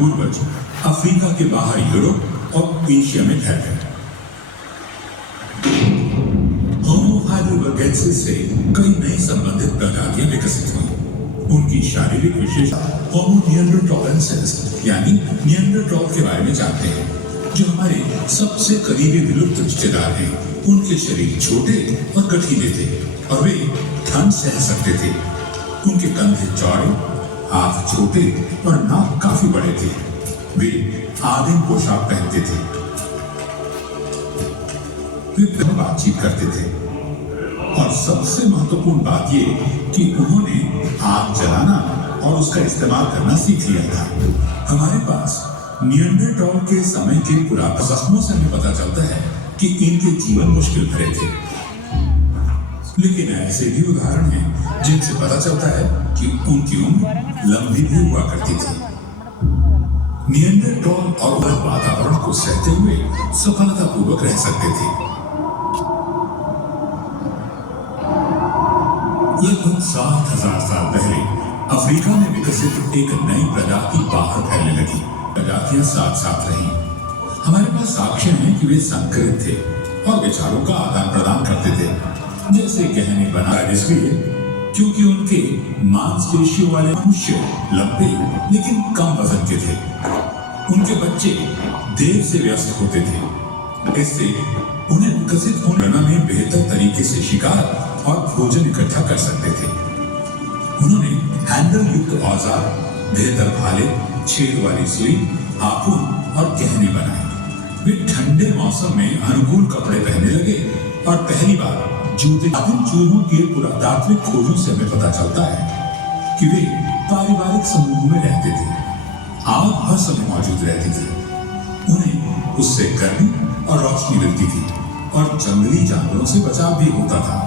पूर्वज अफ्रीका के बाहर यूरोप और एशिया में ठहर गए। होमो हाइडेलबर्गेंसिस से कई नई संबंधित प्रजातियां विकसित हुई। उनकी शारीरिक विशेषता होमो निएंडरटॉलेंसिस यानी निएंडरटॉल के बारे में जानते हैं, जो हमारे सबसे करीबी विलुप्त रिश्तेदार हैं। उनके शरीर छोटे और गठीले थे और वे ठंड सह सकते थे। उनके कंधे चौड़े, हाथ छोटे और नाक काफी बड़े थे। वे आदिम पोशाक पहनते थे। वे बातचीत करते थे और सबसे महत्वपूर्ण बात ये कि उन्होंने आग जलाना और उसका इस्तेमाल करना सीख लिया था। हमारे पास निएंडरटॉल के समय के पुरातन जख्मों से हमें पता चलता है कि इनके जीवन मुश्किल भरे थे, लेकिन ऐसे भी उदाहरण हैं जिनसे पता चलता है कि उनकी उम्र लंबी भी हुआ करती थी। निएंडरटॉल और वातावरण को सहते हुए सफलतापूर्वक रह सकते थे। लगभग 7,000 साल पहले अफ्रीका में विकसित एक नई प्रजाति बाहर फैलने लगी। प्रजातियां साथ साथ रहीं। हमारे पास साक्ष्य हैं कि वे संकरित थे और विचारों का आदान प्रदान करते थे, जैसे गहने बना, इसलिए क्योंकि उनके मांसपेशियों वाले मनुष्य लंबे लेकिन कम वजन के थे। उनके बच्चे देर से व्यस्त होते थे। इससे उन्हें विकसित होने में बेहतर तरीके से शिकार और भोजन इकट्ठा कर सकते थे। उन्होंने हैंडल युक्त औजार, बेहतर भाले, छेद वाली सुई, हाथुन और गहने बनाए। वे ठंडे मौसम में अनुकूल कपड़े पहनने लगे और पहली बार जूते। आदिम चूहों के पुरातात्विक खोजों से हमें पता चलता है कि वे पारिवारिक समूहों में रहते थे। आग हर समय मौजूद रहती थी। उन्हें उससे गर्मी और रोशनी मिलती थी और जंगली जानवरों से बचाव भी होता था।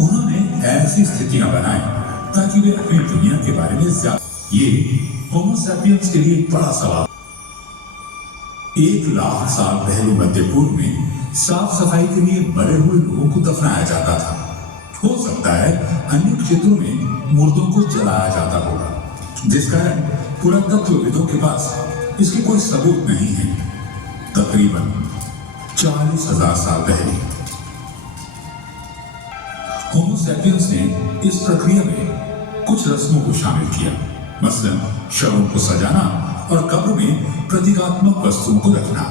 उन्होंने ऐसी स्थितियां बनाई ताकि वे अपनी दुनिया के बारे में ज्यादा। ये होमो सैपियंस के लिए एक बड़ा सवाल। 1,00,000 साल पहले मध्य पूर्व में साफ सफाई के लिए मरे हुए लोगों को दफनाया जाता था। हो सकता है अन्य क्षेत्रों में मुर्दों को जलाया जाता होगा, जिस कारण पुरातत्वविदों के पास इसके कोई सबूत नहीं है। तकरीबन 40,000 साल पहले होमो सैपियंस ने इस प्रक्रिया में कुछ रस्मों को शामिल किया, मसलन शवों को सजाना और कब्र में प्रतीकात्मक वस्तुओं को रखना।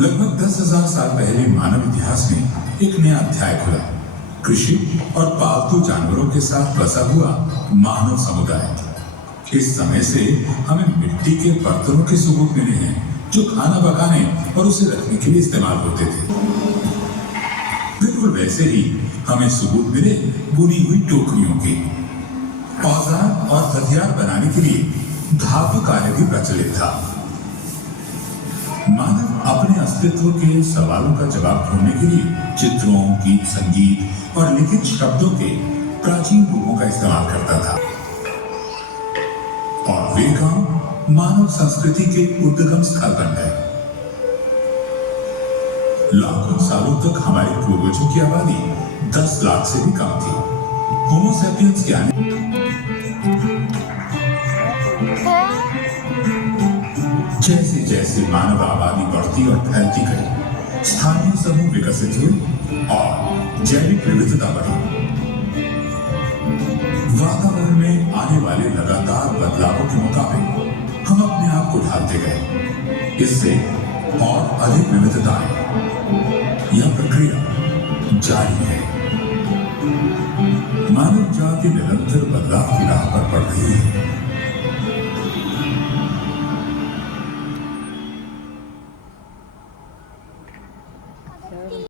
लगभग 10,000 साल पहले मानव इतिहास में एक नया अध्याय खुला। कृषि और पालतू जानवरों के साथ बसा हुआ मानव समुदाय। इस समय से हमें मिट्टी के बर्तनों के सबूत मिले हैं जो खाना पकाने और उसे रखने के लिए इस्तेमाल होते थे। बिल्कुल वैसे ही हमें सबूत मिले बुनी हुई टोकरियों के। औजार और हथियार बनाने के लिए धातु कार्य भी प्रचलित था। मानव अपने अस्तित्व के सवालों का जवाब ढूंढने के लिए चित्रों, गीत संगीत और लिखित शब्दों के प्राचीन रूपों का इस्तेमाल करता था, और वे गांव मानव संस्कृति के उद्गम स्थल बन गए। लाखों सालों तक हमारे पूर्वजों की आबादी 10 लाख से भी कम थी। होमो सैपियंस के आने जैसे जैसे मानव आबादी बढ़ती और फैलती गई, स्थानीय समूह विकसित हुए और जैविक विविधता बढ़ी। वातावरण में आने वाले लगातार बदलावों के मुताबिक हम अपने आप को ढालते गए। इससे और अधिक विविधता आई। यह प्रक्रिया जारी है। मानव जाति निरंतर बदलाव की राह पर बढ़ रही है।